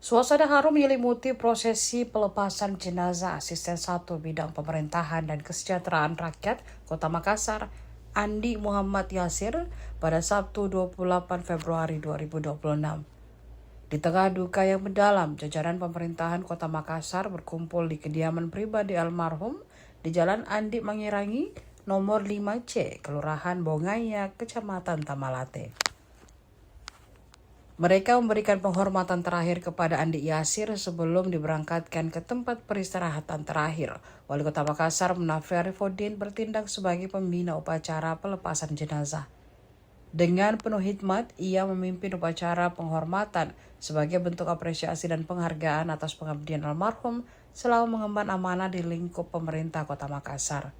Suasana haru menyelimuti prosesi pelepasan jenazah Asisten 1 Bidang Pemerintahan dan Kesejahteraan Rakyat Kota Makassar, Andi Muhammad Yasir, pada Sabtu 28 Februari 2026. Di tengah duka yang mendalam, jajaran pemerintahan Kota Makassar berkumpul di kediaman pribadi almarhum di Jalan Andi Mangirangi, nomor 5C, Kelurahan Bongaya, Kecamatan Tamalate. Mereka memberikan penghormatan terakhir kepada Andi Yasir sebelum diberangkatkan ke tempat peristirahatan terakhir. Wali Kota Makassar, Munafri Arifudin, bertindak sebagai pembina upacara pelepasan jenazah. Dengan penuh hikmat, ia memimpin upacara penghormatan sebagai bentuk apresiasi dan penghargaan atas pengabdian almarhum selama mengemban amanah di lingkup pemerintah Kota Makassar.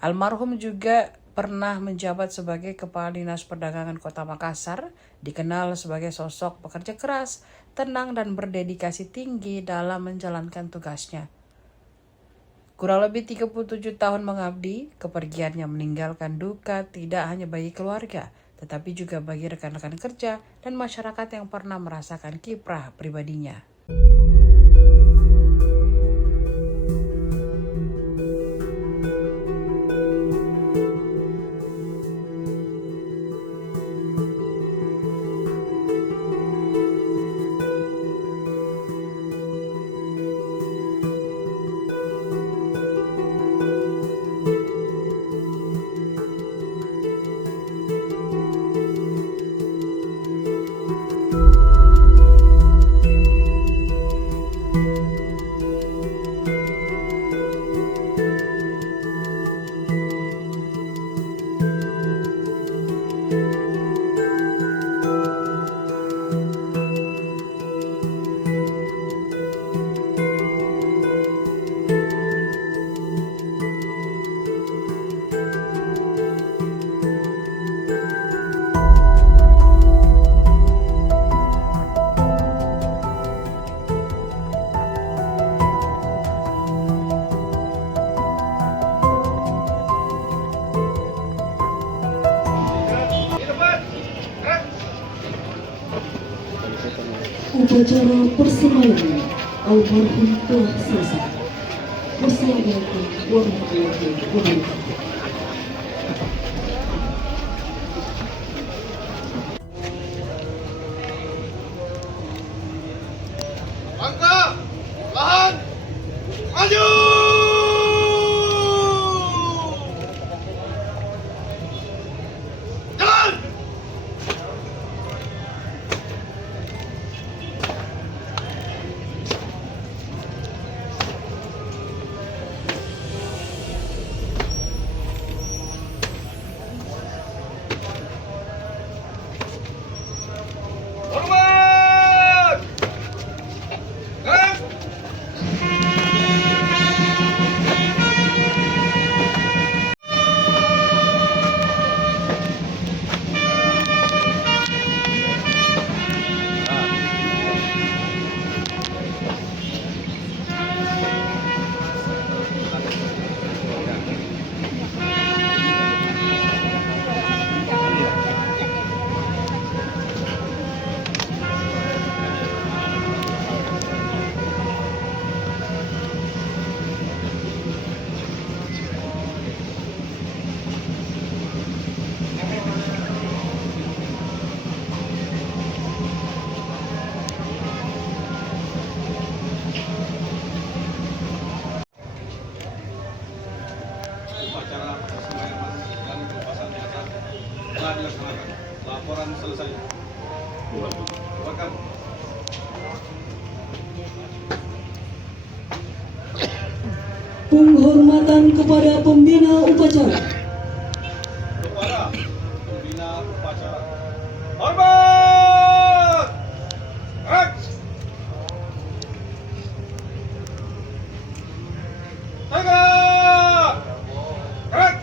Almarhum juga pernah menjabat sebagai Kepala Dinas Perdagangan Kota Makassar, dikenal sebagai sosok pekerja keras, tenang dan berdedikasi tinggi dalam menjalankan tugasnya. Kurang lebih 37 tahun mengabdi, kepergiannya meninggalkan duka tidak hanya bagi keluarga, tetapi juga bagi rekan-rekan kerja dan masyarakat yang pernah merasakan kiprah pribadinya. Upacara persemayaman almarhum telah selesai. Wassalamualaikum warahmatullahi wabarakatuh. Langkah, lahan, maju! Jalan! Hormat! Gerak! Upacara persemayaman dan pelepasan jenazah telah dilaksanakan. Laporan selesai. Silakan. Penghormatan kepada pembina upacara. Kepada pembina upacara. Hormat! Gerak! Tegak! Gerak!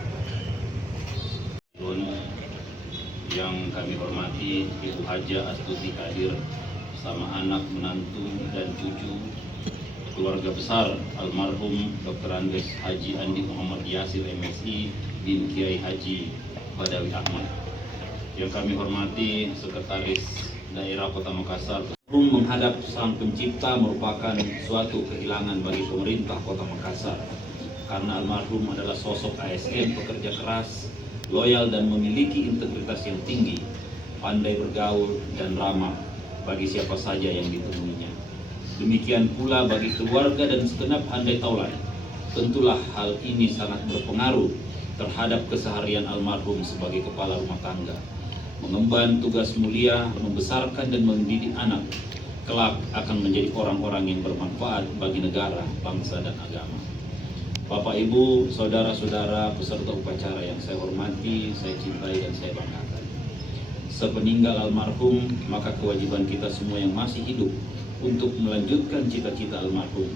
Yang kami hormati Ibu Haja Astuti Kadir bersama anak, menantu, dan cucu keluarga besar almarhum Dr. Andes Haji Andi Muhammad Yasir MSI bin Kiai Haji Badawi Ahmad. Yang kami hormati Sekretaris Daerah Kota Makassar Menghadap Sang Pencipta merupakan suatu kehilangan bagi pemerintah Kota Makassar, karena almarhum adalah sosok ASN pekerja keras, loyal dan memiliki integritas yang tinggi, pandai bergaul dan ramah bagi siapa saja yang ditemuinya. Demikian pula bagi keluarga dan segenap handai taulan. Tentulah hal ini sangat berpengaruh terhadap keseharian almarhum sebagai kepala rumah tangga. Mengemban tugas mulia, membesarkan dan mendidik anak, kelak akan menjadi orang-orang yang bermanfaat bagi negara, bangsa, dan agama. Bapak, Ibu, saudara-saudara peserta upacara yang saya hormati, saya cintai, dan saya banggakan. Sepeninggal almarhum, maka kewajiban kita semua yang masih hidup untuk melanjutkan cita-cita almarhum.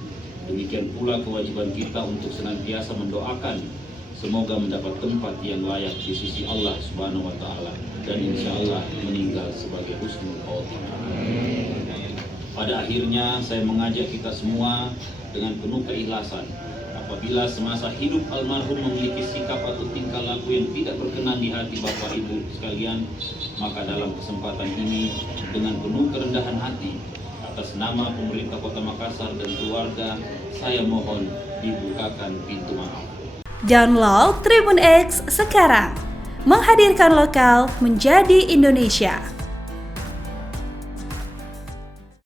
Demikian pula kewajiban kita untuk senantiasa mendoakan semoga mendapat tempat yang layak di sisi Allah Subhanahu wa Ta'ala, dan insya Allah meninggal sebagai husnul khotimah. Pada akhirnya saya mengajak kita semua dengan penuh keikhlasan, apabila semasa hidup almarhum memiliki sikap atau tingkah laku yang tidak berkenan di hati Bapak Ibu sekalian, maka dalam kesempatan ini dengan penuh kerendahan hati atas nama pemerintah Kota Makassar dan keluarga, saya mohon dibukakan pintu maaf. Download Tribun X sekarang, menghadirkan lokal menjadi Indonesia.